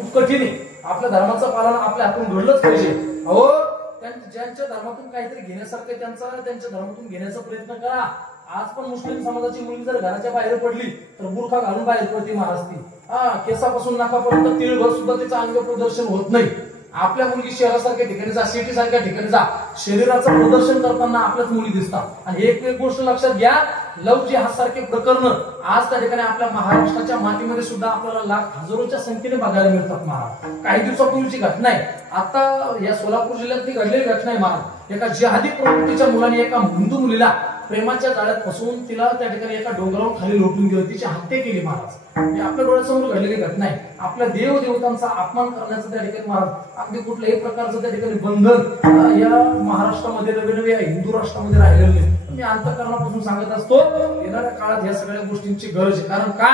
खूप कठीण आहे. आपल्या धर्माचं पालन आपल्या हातून घडलंच पाहिजे. अहो ज्यांच्या धर्मातून काहीतरी घेण्यासारखं त्यांच्या धर्मातून घेण्याचा प्रयत्न करा. आज पण मुस्लिम समाजाची मुलगी जर घराच्या बाहेर पडली तर बुरखा घालून बाहेर पडते महाराष्ट्री. केसापासून नाकापर्यंत तिळभर सुद्धा तिचं अंग प्रदर्शन होत नाही. आपल्या मुलगी शहरासारख्या ठिकाणी जा, सिटी सारख्या ठिकाणी जा, शरीराचं प्रदर्शन करताना आपल्याच मुली दिसतात. आणि एक गोष्ट लक्षात घ्या, लव जिहाद सारखे प्रकरण आज त्या ठिकाणी आपल्या महाराष्ट्राच्या मातीमध्ये सुद्धा आपल्याला लाख हजारोच्या संख्येने बघायला मिळतात. महाराज काही दिवसापूर्वीची घटना आहे, आता या सोलापूर जिल्ह्यातली घडलेली घटना आहे. महाराज एका जिहादी प्रवृत्तीच्या मुलाने एका हिंदू मुलीला प्रेमाच्या जाळ्यात फसवून तिला त्या ठिकाणी एका डोंगरावर खाली लोटून गेलं, तिची हत्या केली. महाराज ही आपल्या डोळ्यासमोर घडलेली घटना आहे. आपल्या देवदेवतांचा अपमान करण्याचं त्या ठिकाणी महाराज अगदी कुठल्याही प्रकारचं त्या ठिकाणी बंधन या महाराष्ट्रामध्ये नवे हिंदू राष्ट्रामध्ये राहिलेलं नाही. मी अंतःकरणापासून सांगत असतो, येणाऱ्या काळात या सगळ्या गोष्टींची गरज आहे. कारण का,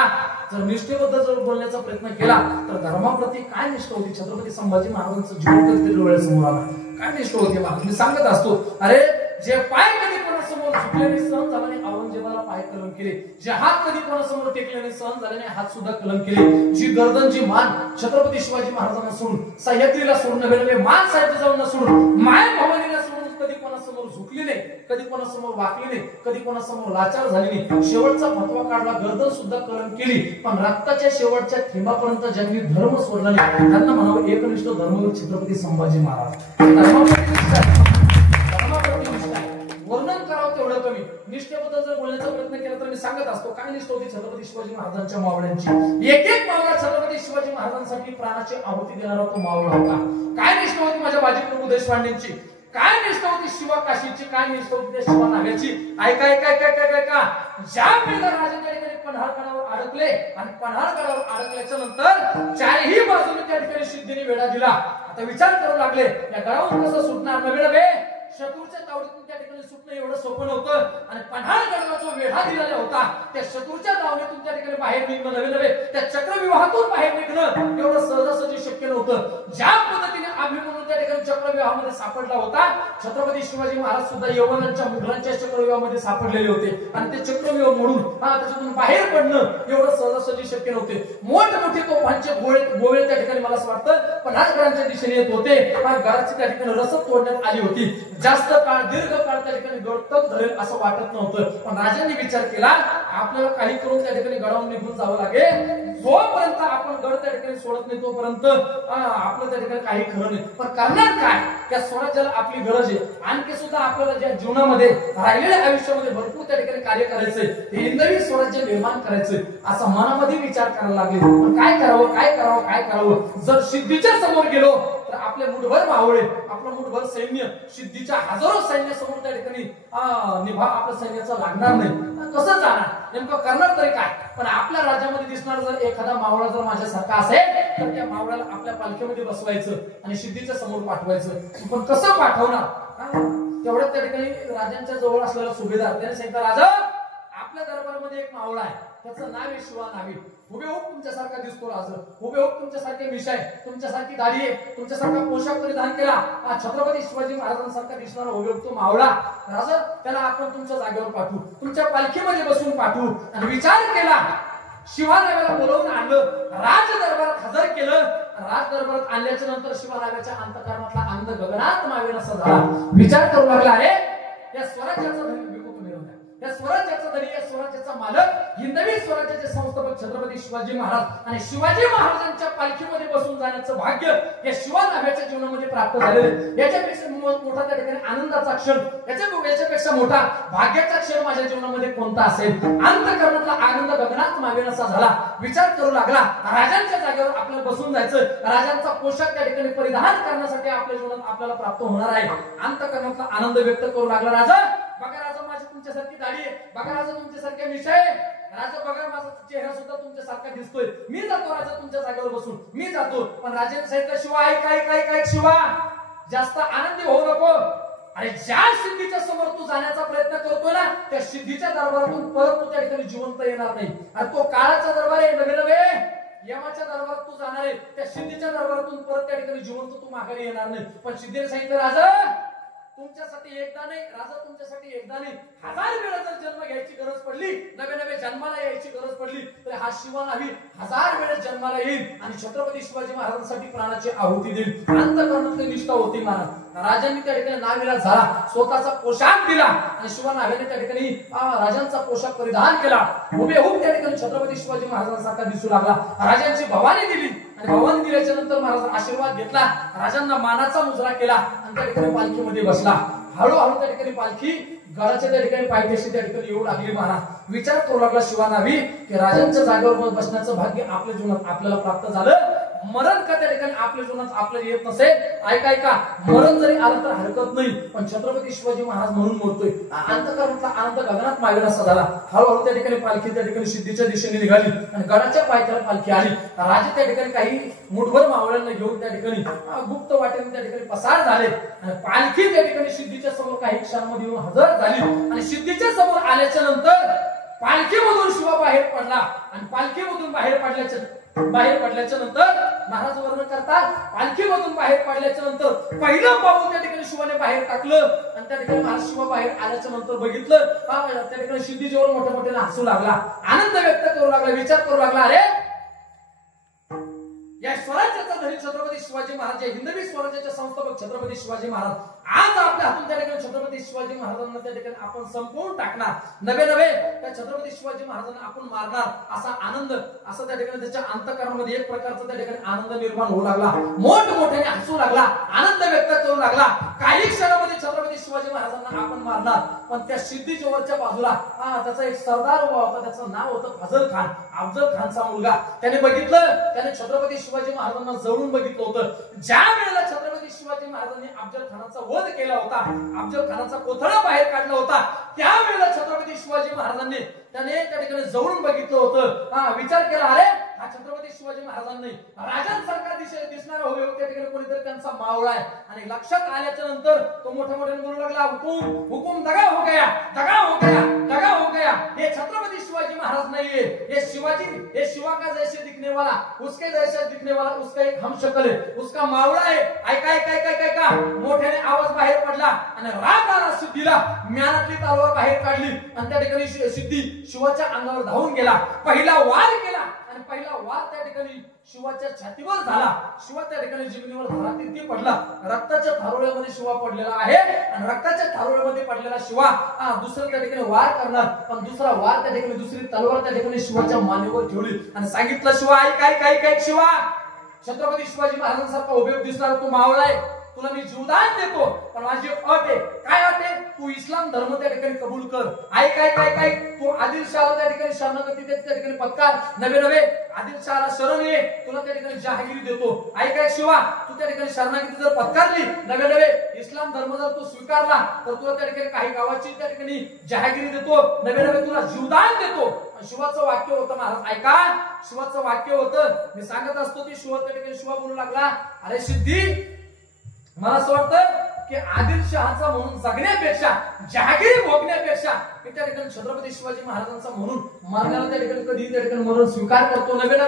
जर निष्ठेबद्दल जर बोलण्याचा प्रयत्न केला तर धर्माप्रती काय निष्ठा होती. छत्रपती संभाजी महाराजांचं जीवन कधीतरी डोळ्यासमोर आलं, काय निष्ठा होती. मी सांगत असतो, अरे जे पाय कधी कोणासमोर झुकल्याने सहन झाला नाही, औरंगजेबाला पाय कलम केले. जे हात कधी कोणासमोर टेकल्याने सहन झाले नाही, हात सुद्धा कलम केले. जी गर्दन जी मान छत्रपती शिवाजी महाराजांना सोडून, सह्याद्रीला सोडून नव्हे, मान साहित्य जाऊन सोडून, माय भवानीला सोडून कधी कोणासमोर झुकली नाही, कधी कोणासमोर वाकली नाही, कधी कोणासमोर लाचार झाली नाही. शेवटचा फतवा काढला, गर्दन सुद्धा कलम केली, पण रक्ताच्या शेवटच्या थेंबापर्यंत ज्यांनी धर्म सोडला नाही त्यांना म्हणावं एकनिष्ठ धर्मवीर छत्रपती संभाजी महाराज. वर्णन करावं तेवढं कमी. निष्ठेबद्दल जर बोलण्याचा प्रयत्न केला तर मी सांगत असतो, काय निष्ठा होती छत्रपती शिवाजी महाराजांच्या मावळ्यांची. एक एक मावळा छत्रपती शिवाजी महाराजांसाठी प्राणाची आहुती देणारा तो मावळा होता. काय निष्ठा होती माझ्या बाजीप्रभू देशपांडेंची, काय निष्ठा होती शिवा काशीची, काय निष्ठा होती त्या शिवा नागाची. ऐका ऐका ऐका ऐका ऐका, ज्या वेळेला राजा त्या ठिकाणी पन्हाळगडावर अडकले आणि पन्हाळगडावर अडकल्याच्या नंतर चारही बाजूने त्या ठिकाणी सिद्धीने वेढा दिला. आता विचार करू लागले, या गडावरून कसं सुटणार नव्हे, शत्रूच्या तावडीतून त्या ठिकाणी सुटणं एवढं सोपं नव्हतं. आणि पन्हाळगडाला जो वेढा दिलेला होता त्या शत्रूच्या दावणीतून त्या ठिकाणी बाहेर निघणं नव्हे, त्या चक्रव्यूहातून बाहेर निघणं एवढं सहजासहजी शक्य नव्हतं. ज्या पद्धतीने अभिमन्यू त्या ठिकाणी चक्रव्यूहामध्ये सापडला होता, छत्रपती शिवाजी महाराज सुद्धा यवनांच्या मुघलांच्या चक्रव्यूहामध्ये सापडलेले होते. आणि ते चक्रव्यूह मोडून त्याच्यातून बाहेर पडणं एवढं सहजासहजी शक्य नव्हते. मोठमोठे तोफांचे गोळे त्या ठिकाणी मला असं वाटतं पन्हाळगडांच्या दिशेने येत होते. गडाची त्या ठिकाणी रसद तोडण्यात आली होती. जास्त काळ दीर्घ काळ त्या ठिकाणी गड धरेल असं वाटत नव्हतं. पण राजांनी विचार केला, आपल्याला काही करून त्या ठिकाणी गडावून निघून जावं लागेल. जोपर्यंत आपण गड त्या ठिकाणी सोडत नाही तोपर्यंत आपलं त्या ठिकाणी काही खरं नाही. पण करणार काय, त्या स्वराज्याला आपली गरज आहे. आणखी सुद्धा आपल्याला ज्या जीवनामध्ये राहिलेल्या आयुष्यामध्ये भरपूर त्या ठिकाणी कार्य करायचंय, हे हिंदवी स्वराज्य निर्माण करायचंय असा मनामध्ये विचार करायला लागले. पण काय करावं काय करावं काय करावं. जर सिद्धीच्या समोर गेलो तर आपले मुठभर मावळे, आपलं मुठभर सैन्य सिद्धीच्या हजारो सैन्यासमोर त्या ठिकाणी आपल्या सैन्याचं लागणार नाही. कसं जाणार, नेमकं करणार तरी काय. पण आपल्या राज्यामध्ये दिसणार जर एखादा मावळा जर माझ्यासारखा असेल तर त्या मावळ्याला आपल्या पालखीमध्ये बसवायचं आणि सिद्धीच्या समोर पाठवायचं. पण कसं पाठवणार, तेवढ्यात त्या ठिकाणी राजांच्या जवळ असलेला सुभेदार त्याने सांगितलं, राजा आपल्या दरबारामध्ये एक मावळा आहे, त्याचं नाव आहे शिवा नावी. हुबेहूब तुमच्यासारखा दिसतो राजा, हुबेहूब तुमच्यासारखे मिश आहे, तुमच्यासारखी दाढी आहे, तुमच्यासारखा पोशाख परिधान केला, छत्रपती शिवाजी महाराजांसारखा दिसणारा हुबेहूब तो मावळा. राजा त्याला आपण तुमच्या जागेवर पाठवू, तुमच्या पालखीमध्ये बसून पाठवू. आणि विचार केला, शिवानाव्याला बोलवून आणलं, राज दरबारात हजर केलं. राज दरबारात आणल्याच्या नंतर शिवानाव्याच्या अंतःकरणातला आनंद गगनात मावेनासा झाला. विचार करू लागला, अरे या स्वराज्याचा या स्वराज्याचा धनी, या स्वराज्याचा मालक, हिंदवी स्वराज्याचे संस्थापक छत्रपती शिवाजी महाराज आणि शिवाजी महाराजांच्या पालखीमध्ये बसून जाण्याचं भाग्य या शिवानाव्याच्या जीवनामध्ये प्राप्त झालेलं. याच्यापेक्षा मोठा त्या ठिकाणी आनंदाचा क्षण, याच्यापेक्षा मोठा भाग्याचा क्षण माझ्या जीवनामध्ये कोणता असेल. अंतःकरणातला आनंद गगनात मावेनासा झाला. विचार करू लागला, राजांच्या जागेवर आपल्याला बसून जायचं, राजांचा पोशाख त्या ठिकाणी परिधान करण्यासाठी आपल्या जीवनात आपल्याला प्राप्त होणार आहे. अंतःकरणातला आनंद व्यक्त करू लागला. राजा बघा, राजा माझी तुमच्यासारखी दाढी आहे, बघा राजा तुमच्यासारखे मिश आहे, राजा बघा माझा चेहरा सुद्धा तुमच्यासारखा दिसतोय, मी जातो राजा तुमच्या जागेवर बसून, मी जातो. पण राजाने सांगितलं, शिवा ऐक शिवा, जास्त आनंदी होऊ नको. आणि ज्या सिद्धीच्या समोर तू जाण्याचा प्रयत्न करतोय ना, त्या सिद्धीच्या दरबारातून परत तू त्या ठिकाणी जिवंत येणार नाही. आणि तो काळाचा दरबार आहे, नव्हे यमाच्या दरबारात तू जाणार आहे, त्या सिद्धीच्या दरबारातून परत त्या ठिकाणी जिवंत तू माघारी येणार नाही. पण सिद्धीने सांगितलं, राजा तुमच्यासाठी एकदा नाही, राजा तुमच्यासाठी एकदा नाही, 1000 वेळा जर जन्म घ्यायची गरज पडली, नवे नवे जन्माला यायची गरज पडली, तर हा शिवनाभी 1000 वेळा जन्माला येईल आणि छत्रपती शिवाजी महाराजांसाठी प्राणाची आहुती देईल. अंतःकरणातली निष्ठा होती महाराज. राजांनी त्या ठिकाणी नाविलाज झाला, स्वतःचा पोशाख दिला आणि शिवनाभेने त्या ठिकाणी राजांचा पोशाख परिधान केला. हुबेहूब त्या ठिकाणी छत्रपती शिवाजी महाराजांसारखा दिसू लागला. राजांची भवानी दिली आणि भवानी दिल्याच्या नंतर महाराज आशीर्वाद घेतला, राजांना मानाचा मुजरा केला आणि त्या ठिकाणी पालखीमध्ये बसला. हळूहळू त्या ठिकाणी पालखी गडाच्या त्या ठिकाणी पायथ्याशी त्या ठिकाणी येऊ लागली. महाराज विचार करू लागला शिवानाभी की राजांच्या जागेवर बसण्याचं भाग्य आपल्या जीवनात आपल्याला प्राप्त झालं, मरण का त्या ठिकाणी आपल्या जीवनात आपल्याला येत नसेल. ऐका मरण जरी आलं तर हरकत नाही, पण छत्रपती शिवाजी महाराज म्हणून मरतोय. अंतःकरणातला आनंद गगनात मावेनासा झाला. हळूहळू त्या ठिकाणी पालखी त्या ठिकाणी सिद्धीच्या दिशेने निघाली आणि गडाच्या पायथ्याला पालखी आली. राजे त्या ठिकाणी काही मुठभर मावळ्यांना घेऊन त्या ठिकाणी गुप्त वाटेने त्या ठिकाणी पसार झाले आणि पालखी त्या ठिकाणी सिद्धीच्या समोर काही क्षणांमध्ये येऊन हजर झाली आणि सिद्धीच्या समोर आल्याच्या नंतर पालखीमधून शिवा बाहेर पडला आणि पालखीमधून बाहेर पडल्याच्या नंतर महाराज वर्णन करतात, पालखीमधून बाहेर पडल्याच्या नंतर पहिलं पाऊल त्या ठिकाणी शिवाने बाहेर टाकलं आणि त्या ठिकाणी महाराज शिवा बाहेर आल्याच्या नंतर बघितलं, त्या ठिकाणी सिद्धीजवळ मोठ्या मोठ्याने हसू लागला, आनंद व्यक्त करू लागला, विचार करू लागला, अरे या स्वराज्याचा धनी छत्रपती शिवाजी महाराज, हिंदवी स्वराज्याचे संस्थापक छत्रपती शिवाजी महाराज आज आपल्या हातून त्या ठिकाणी छत्रपती शिवाजी महाराजांना त्या ठिकाणी आपण संपवून टाकणार, नवे त्या छत्रपती शिवाजी महाराजांना आपण मारणार, असा आनंद असं त्या ठिकाणी त्याच्या अंतःकरणामध्ये एक प्रकारचा त्या ठिकाणी आनंद निर्माण होऊ लागला. मोठमोठ्याने हसू लागला, आनंद व्यक्त करू लागला. काही क्षणामध्ये छत्रपती शिवाजी महाराजांना आपण मारणार, पण त्या सिद्धीजवळच्या बाजूला त्याचा एक सरदार उभा होता, त्याचं नाव होतं फजल खान, अफजल खानचा मुलगा. त्याने बघितलं, त्याने छत्रपती शिवाजी महाराजांना जवळून बघितलं होतं. ज्या वेळेला छत्रपती शिवाजी महाराजांनी अफजल खानाचा वध केला होता, अफजल खानाचा कोथळा बाहेर काढला होता, त्यावेळेला छत्रपती शिवाजी महाराजांनी त्याने त्या ठिकाणी जवळून बघितलं होतं. विचार केला, अरे हा छत्रपती शिवाजी महाराजांनी राजांसारखा दिसणारा होय, त्या ठिकाणी कोणीतरी त्यांचा मावळा आहे. आणि लक्षात आल्याच्या नंतर तो मोठ्या मोठ्याने बोलू लागला, हुकुम दगा हो गया, दगा हो गया, दगा हो गया. हे छत्रपती शिवाजी महाराज नाहीये, ये शिवाजी, ये शिवा का जैसे दिखने वाला, उसके जैसे दिखने वाला उसका एक हमशक्ल है, उसका मावळा आहे. ऐका मोठ्याने आवाज बाहेर पडला आणि राग आला सिद्धीला. म्यानातली तलवार बाहेर काढली आणि त्या ठिकाणी सिद्धी शिवाच्या अंगावर धावून गेला, पहिला वार केला आणि पहिला वार त्या ठिकाणी शिवाच्या छातीवर झाला. शिवा त्या ठिकाणी जमिनीवर धरातीर्थी पडला. रक्ताच्या थारोळ्यामध्ये शिवा पडलेला आहे आणि रक्ताच्या थारोळ्यामध्ये पडलेला शिवा दुसरा त्या ठिकाणी वार करणार, पण दुसरा वार त्या ठिकाणी दुसरी तलवार त्या ठिकाणी शिवाच्या मानेवर ठेवली आणि सांगितलं, शिवा ऐक शिवा, छत्रपती शिवाजी महाराजांसारखा उभे दिसणार तू मावळा आहे, तुला मी जीवदान देतो, पण माझी अट आहे. काय अट आहे? तू इस्लाम धर्म त्या ठिकाणी कबूल कर. काय तू आदिलशहाला त्या ठिकाणी शरणागती त्या ठिकाणी पत्कार, नवे आदिलशहाला शरण ये, तुला त्या ठिकाणी जहागिरी देतो. ऐक शिवा, तू त्या ठिकाणी शरणागती जर पत्कारली, नवे इस्लाम धर्म जर तू स्वीकारला, तर तुला त्या ठिकाणी काही गावाची त्या ठिकाणी जहागिरी देतो, नवे तुला जीवदान देतो. शिवाचं वाक्य होतं महाराज, ऐका, शिवाचं वाक्य होतं, मी सांगत असतो की शिवा त्या ठिकाणी शिवा बोलू लागला, अरे सिद्धी, मला असं वाटतं की आदिलशहाचा म्हणून जगण्यापेक्षा, जहागिरी भोगण्यापेक्षा त्या ठिकाणी छत्रपती शिवाजी महाराजांचा म्हणून मरणाला त्या ठिकाणी कधी त्या ठिकाणी मरण स्वीकार करतो. नवे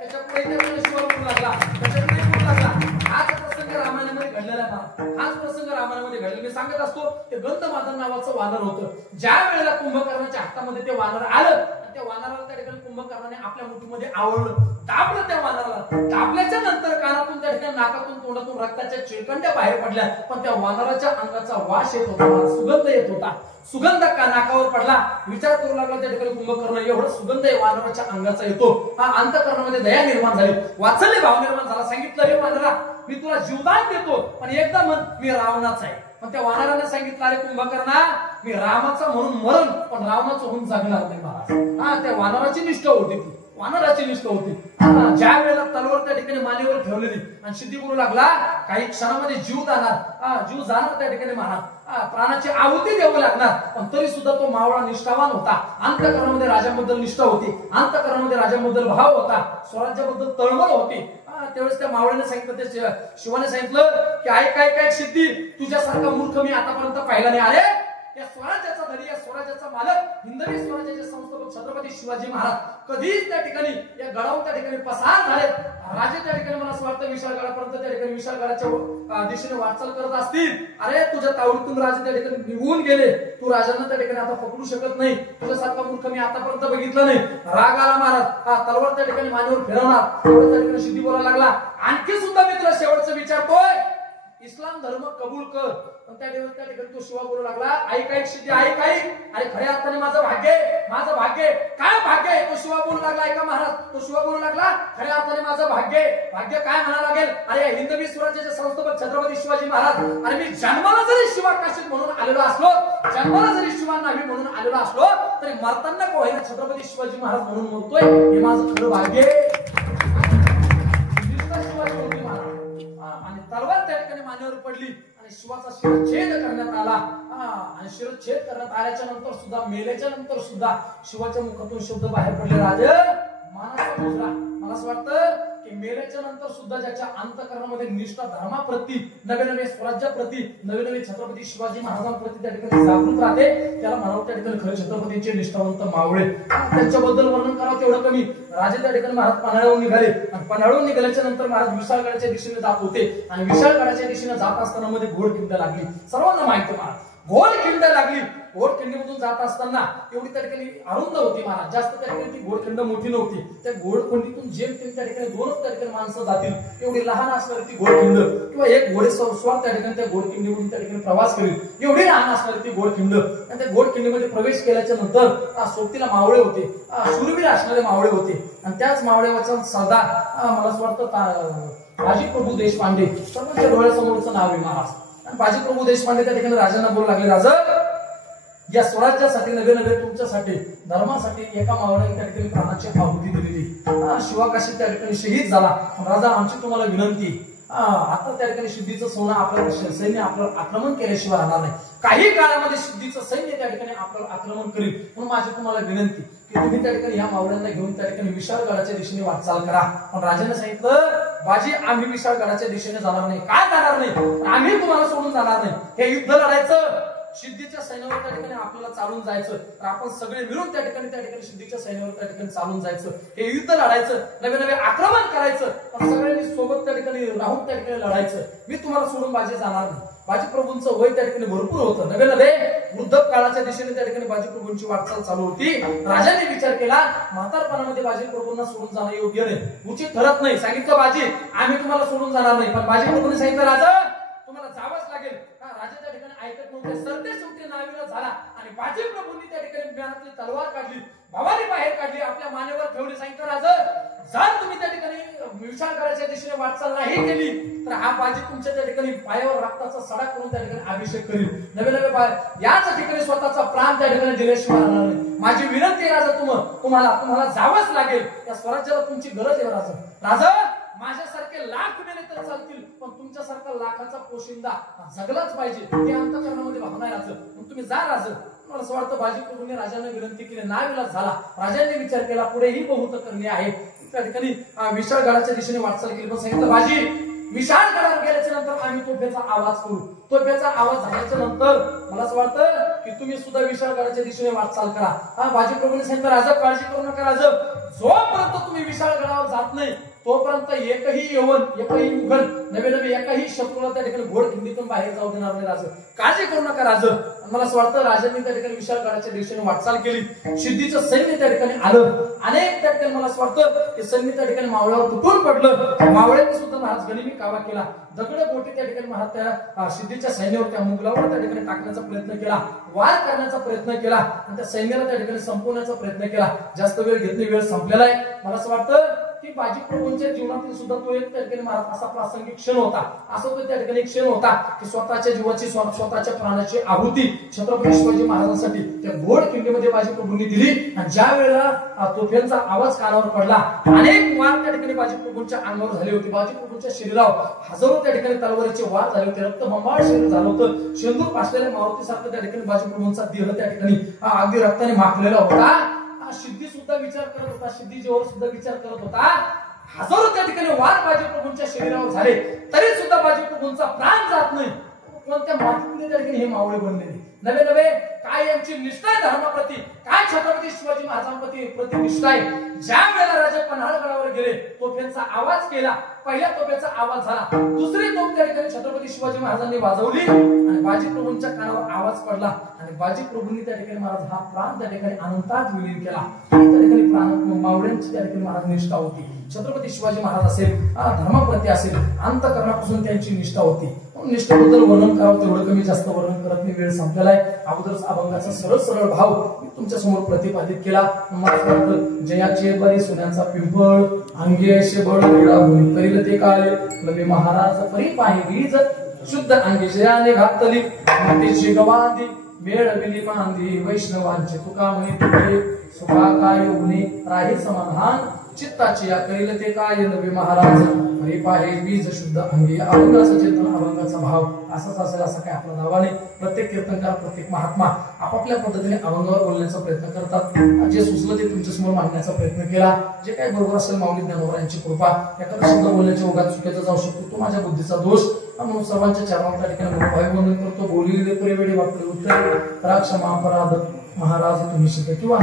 त्याच्या पुढे शिवा बोलू लागला, त्याच्याकडे बोलू लागला. हाच प्रसंग रामायणामध्ये घडलेला आहे, हाच प्रसंग रामायणामध्ये घडलेला. मी सांगत असतो ते गंधमादन नावाचं वानर होतं. ज्या वेळेला कुंभकर्णाच्या हातामध्ये ते वानर आलं, त्या वानराला त्या ठिकाणी कुंभकर्णाने आपल्या मुठीमध्ये आवडलं, दाबलं त्या वानराला. दाबल्याच्या नंतर कानातून त्या ठिकाणी नाकातून तोंडातून रक्ताच्या चिळकंड्या बाहेर पडल्या, पण त्या वानराच्या अंगाचा वास येत होता, सुगंध येत होता. सुगंध नाकावर पडला. विचार करू लागला त्या ठिकाणी कुंभकर्ण, एवढा सुगंध वानराच्या अंगाचा येतो. हा अंतःकरणामध्ये दया निर्माण झाली, वात्सल्य भाव निर्माण झाला. सांगितलं, हे वानरा, मी तुला जीवदान देतो, पण एकदा म्हण मी रावणाचा आहे. पण त्या वानराने सांगितलं, अरे कुंभकर्णा, मी रामाचा म्हणून मरण, पण रावणाचं होऊन जगणार नाही महाराज. त्या वानराची निष्ठा होती, ती वानराची निष्ठा होती. ज्या वेळेला तलवार त्या ठिकाणी मानेवर ठेवलेली आणि सिद्धी बोलू लागला, काही क्षणामध्ये जीव जाणार त्या ठिकाणी महाराज, प्राणाची आहुती द्यावी लागणार, पण तरी सुद्धा तो मावळा निष्ठावान होता. अंतःकरणामध्ये राजाबद्दल निष्ठा होती, अंतःकरणामध्ये राजाबद्दल भाव होता, स्वराज्याबद्दल तळमळ होती. त्यावेळेस त्या मावळ्याने सांगितलं, शिवाने सांगितलं की ऐक सिद्धी, तुझ्यासारखा मूर्ख मी आतापर्यंत पाहिला नाही. अरे या स्वराज्याचा धनी, या स्वराज्याचा मालक, हिंदवी स्वराज्याचे संस्थापक छत्रपती शिवाजी महाराज कधीच त्या ठिकाणी या गडावर त्या ठिकाणी पसार झाले. राजे त्या ठिकाणी मला असं वाटतं विशाळगडापर्यंत त्या ठिकाणी विशाळगडाच्या दिशेने वाटचाल करत असतील. अरे तुझ्या तावडीतून राजे त्या ठिकाणी निघून गेले, तू राजांना त्या ठिकाणी आता पकडू शकत नाही. तुझ्यासारखा मूर्ख मी आतापर्यंत बघितलं नाही. राग आला महाराज, हा तलवार त्या ठिकाणी मानेवर फिरवणार, त्या ठिकाणी सिद्धी बोलायला लागला. आणखी सुद्धा मी तुला शेवटचं विचारतोय, इस्लाम धर्म कबूल कर. पण त्या ठिकाणी तो शिवा बोलू लागला, ऐक ऐक सिद्धी ऐक ऐक, अरे खऱ्या अर्थाने माझं भाग्य काय भाग्य आहे. तो शिवा बोलू लागला, ऐका महाराज, तो शिवा बोलू लागला, खऱ्या अर्थाने माझं भाग्य काय म्हणा लागेल. अरे हिंदवी स्वराज्याचे संस्थापक छत्रपती शिवाजी महाराज, अरे मी जन्माला जरी शिवा काशीत म्हणून आलेलो असलो, जन्माला जरी शिवा नाभी म्हणून आलेलो असलो, तरी मरताना कोण छत्रपती शिवाजी महाराज म्हणून म्हणतोय, हे माझं खरं भाग्य. शिवाजी महाराज आणि तलवार त्या ठिकाणी मानेवर पडली आणि शिवाचा शिरच्छेद करण्यात आला. आणि शिरच्छेद करण्यात आल्याच्या नंतर सुद्धा, मेल्याच्या नंतर सुद्धा शिवाच्या मुखातून शब्द बाहेर पडले, राज मानाचा मुजरा. मला असं वाटतं की मेल्याच्या नंतर सुद्धा ज्याच्या अंतःकरणामध्ये निष्ठा धर्माप्रती, नवे स्वराज्याप्रती, नवे छत्रपती शिवाजी महाराजांप्रती त्या ठिकाणी जागृत राहते, त्याला म्हणावं त्या ठिकाणी खरे छत्रपतींचे निष्ठावंत मावळे. त्यांच्याबद्दल वर्णन करावं तेवढं कमी. राजे त्या ठिकाणी महाराज पन्हाळ्याहून निघाले आणि पन्हाळ्याहून निघाल्याच्या नंतर महाराज विशाळगडाच्या दिशेने जात होते. आणि विशाळगडाच्या दिशेने जात असताना मध्ये घोडखिंड लागली. सर्वांना माहिती महाराज, घोडखिंड लागली. घोडखिंडीमधून जात असताना एवढी त्या ठिकाणी अरुंद होती महाराज, जास्त त्या ठिकाणी ती घोडखिंड मोठी नव्हती. त्या घोडखिंडीतून जेमतेम त्या ठिकाणी दोनच त्या ठिकाणी माणसं जातील, एवढी लहान असणारी ती घोडखिंड, किंवा एक घोडेस्वार त्या ठिकाणी त्या घोडखिंडीमधून त्या ठिकाणी प्रवास करील, एवढी लहान असणारी ती घोडखिंड. आणि त्या घोडखिंडीमध्ये प्रवेश केल्याच्या नंतर सोबतीला मावळे होते, शूरवीर असणारे मावळे होते. आणि त्याच मावळेवाचा सरदार, मला असं वाटतं बाजी प्रभू देशपांडे, सर्वांच्या डोळ्यासमोरचं नाव आहे महाराज. आणि बाजी प्रभू देशपांडे त्या ठिकाणी राजांना बोलू लागले, राजा या स्वराज्यासाठी, नवे तुमच्यासाठी, धर्मासाठी एका मावळ्याने त्या ठिकाणी प्राणाची आहुती दिलेली. शिवाकाशी त्या ठिकाणी शहीद झाला. राजा आमची तुम्हाला विनंती, आता त्या ठिकाणी सिद्धीचं सोनं आपलं सैन्य आपलं आक्रमण केल्याशिवाय राहणार नाही. काही काळामध्ये सिद्धीचं सैन्य त्या ठिकाणी आपलं आक्रमण करील. म्हणून माझी तुम्हाला विनंती की तुम्ही त्या ठिकाणी या मावळ्यांना घेऊन त्या ठिकाणी विशाळगडाच्या दिशेने वाटचाल करा. पण राजाने सांगितलं, बाजी आम्ही विशाळगडाच्या दिशेने जाणार नाही. काय जाणार नाही? आम्ही तुम्हाला सोडून जाणार नाही. हे युद्ध लढायचं, सिद्धीच्या सैन्यावर त्या ठिकाणी आपल्याला चालून जायचं, तर आपण सगळे मिळून त्या ठिकाणी सिद्धीच्या सैन्यावर त्या ठिकाणी चालून जायचं, हे युद्ध लढायचं, नवे आक्रमण करायचं, पण सगळ्यांनी सोबत त्या ठिकाणी राहून त्या ठिकाणी लढायचं. मी तुम्हाला सोडून बाजी जाणार नाही. बाजी प्रभूंचं वय त्या ठिकाणी भरपूर होतं, नवे वृद्ध काळाच्या दिशेने त्या ठिकाणी बाजी प्रभूंची वाटचाल चालू होती. राजाने विचार केला, म्हातारपणामध्ये बाजी प्रभूंना सोडून जाणं योग्य नाही, उचित ठरत नाही. सांगितलं, बाजी आम्ही तुम्हाला सोडून जाणार नाही. पण बाजी प्रभूंनी सांगितलं, राजा तुम्हाला जावंच लागेल. राजा त्या ठिकाणी ऐकत नव्हते, सरते सुटते नावीला झाला. आणि बाजी प्रभूंनी त्या ठिकाणी म्यानातली तलवार काढली, भवानी बाहेर काढली, आपल्या मानेवर ठेवली. सांगितलं, राजा जर तुम्ही त्या ठिकाणी विशाळगडाच्या दिशेने वाटचाल नाही केली तर हा बाजी तुमच्या त्या ठिकाणी पायावर रक्ताचा सडा करून त्या ठिकाणी अभिषेक करील. नवे याच ठिकाणी स्वतःचा प्राण त्या ठिकाणी दिल्याशिवाय राहणार नाही. माझी विनंती आहे राजा, तुम्हाला जावंच लागेल. या स्वराज्याला तुमची गरज आहे राजा. राजा माझ्यासारखे लाख मेले तर चालतील, पण तुमच्यासारखा लाखाचा पोशिंदा जगलाच पाहिजे, हे अंतःकरणामध्ये भावना आहे राजा. तुम्ही जा राजा. मला असं वाटतं बाजी प्रभूंनी राजांना विनंती केली, नाविलाज झाला. राजांनी विचार केला, पुढेही बहुत करणे आहे. त्या ठिकाणी विशाळगडाच्या दिशेने वाटचाल केली. पण सांगितलं, बाजी विशाळगडावर गेल्याच्या नंतर आम्ही तोफेचा आवाज करू. तोफेचा आवाज झाल्याच्या नंतर मला असं वाटतं की तुम्ही सुद्धा विशाळगडाच्या दिशेने वाटचाल करा. बाजी प्रभूंनी सांगितलं, राजा काळजी करू नका. राजा जोपर्यंत तुम्ही विशाळगडावर जात नाही तोपर्यंत एकही यवन, एकही मुघल, नवे एकाही शत्रूला त्या ठिकाणी घोडखिंडीतून बाहेर जाऊ देणार नाही. राजा काळजी करू नका. राजा मला असं वाटतं राजांनी त्या ठिकाणी विशाळगडाच्या दिशेने वाटचाल केली. सिद्धीचं सैन्य त्या ठिकाणी आलं. अनेक त्या ठिकाणी मला असं वाटतं की सैन्य त्या ठिकाणी मावळ्यावर तुटून पडलं. मावळ्यांनी सुद्धा महाराज गनिमी कावा केला. दगड बोटी त्या ठिकाणी महाराज त्या सिद्धीच्या सैन्यावर, त्या मुघलावर त्या ठिकाणी टाकण्याचा प्रयत्न केला, वार करण्याचा प्रयत्न केला आणि त्या सैन्याला त्या ठिकाणी संपवण्याचा प्रयत्न केला. जास्त वेळ घेतली, वेळ संपलेला आहे. मला असं वाटतं की बाजी प्रभूंच्या जीवनातील सुद्धा तो एक त्या ठिकाणी महाराज असा प्रासंगिक क्षण होता, असा तो त्या ठिकाणी एक क्षण होता की स्वतःच्या जीवाची, स्वतःच्या प्राणाची आहुती छत्रपती शिवाजी महाराजांसाठी त्या घोडखिंडीमध्ये बाजी प्रभूंनी दिली. आणि ज्या वेळेला तोफेंचा आवाज कानावर पडला, अनेक वार त्या ठिकाणी बाजी प्रभूंच्या अंगावर झाले होते. बाजी प्रभूंच्या शरीरावर हजारो त्या ठिकाणी तलवारीचे वार झाले होते, रक्तबंबाळ शरीर झालं होतं. शेंदूर पासलेल्या मारुतीसारखं त्या ठिकाणी बाजी प्रभूंचा देह त्या ठिकाणी अगदी रक्ताने माखलेला होता. सिद्धी सुद्धा विचार करत होता, सिद्धी जेव्हा सुद्धा विचार करत होता, हजारो त्या ठिकाणी वार बाजी प्रभूंच्या शरीरावर झाले तरी सुद्धा बाजी प्रभूंचा प्राण जात नाही. कोणत्या मातीमध्ये त्या ठिकाणी हे मावळे बनलेले, नवे काय यांची निष्ठा आहे धर्माप्रती, काय छत्रपती शिवाजी महाराजांप्रती निष्ठा आहे. ज्या वेळेला राजा पन्हाळगडावर गेले तोफेचा आवाज केला, पहिल्या तोफेचा आवाज झाला, दुसरी तोफ त्या ठिकाणी छत्रपती शिवाजी महाराजांनी वाजवली आणि बाजी प्रभूंच्या कानावर आवाज पडला आणि बाजी प्रभूंनी त्या ठिकाणी महाराज हा प्राण त्या ठिकाणी अनंतात विलीन केला. आणि त्या ठिकाणी प्राण मावळ्यांची त्या ठिकाणी महाराज निष्ठा होती. छत्रपती शिवाजी महाराज असेल, धर्माप्रती असेल, अंतःकरणापासून त्यांची निष्ठा होती. निष्ठेबद्दल वर्णन करावं तेवढं कमी जास्त वर्णन करत नाही, वेळ संपलेला आहे. अगोदरच अभंगाचा सरळ सरळ भाव मी तुमच्या समोर प्रतिपादित केला. जयाचे बरी सोन्याचा पिंपळ, अंगे असे बळ वेळा भूमी करील ते काळे, लवे महाराज परी पाही वीज, शुद्ध अंगी जयाने घातली मातीची गवांधी, मेळविली मांदी वैष्णवांचे तुका म्हणे तुकडे, सुखा काय गुणे राही समाधान, चित्ताची या करील ते काय नवे महाराज परी पाहे वीज, शुद्ध अंगी. अभंगाचं चेतन, अभंगाचा भाव असाच असेल असं काय आपल्या नावाने. प्रत्येक कीर्तनकार, प्रत्येक महात्मा आपापल्या पद्धतीने अभंगावर बोलण्याचा प्रयत्न करतात. जे सुचलं ते तुमच्या समोर मांडण्याचा प्रयत्न केला. जे काही बरोबर असेल माऊली ज्ञानोबा यांची कृपा. एखादा शब्द बोलण्याच्या ओघात चुकीचा जाऊ शकतो, तो माझ्या बुद्धीचा दोष. म्हणून सर्वांच्या चरणावर त्या ठिकाणी भाववंदन करतो. बोललेले परिवेळी वापरले उत्तर क्षमा अपराध महाराज तुम्ही शिके किंवा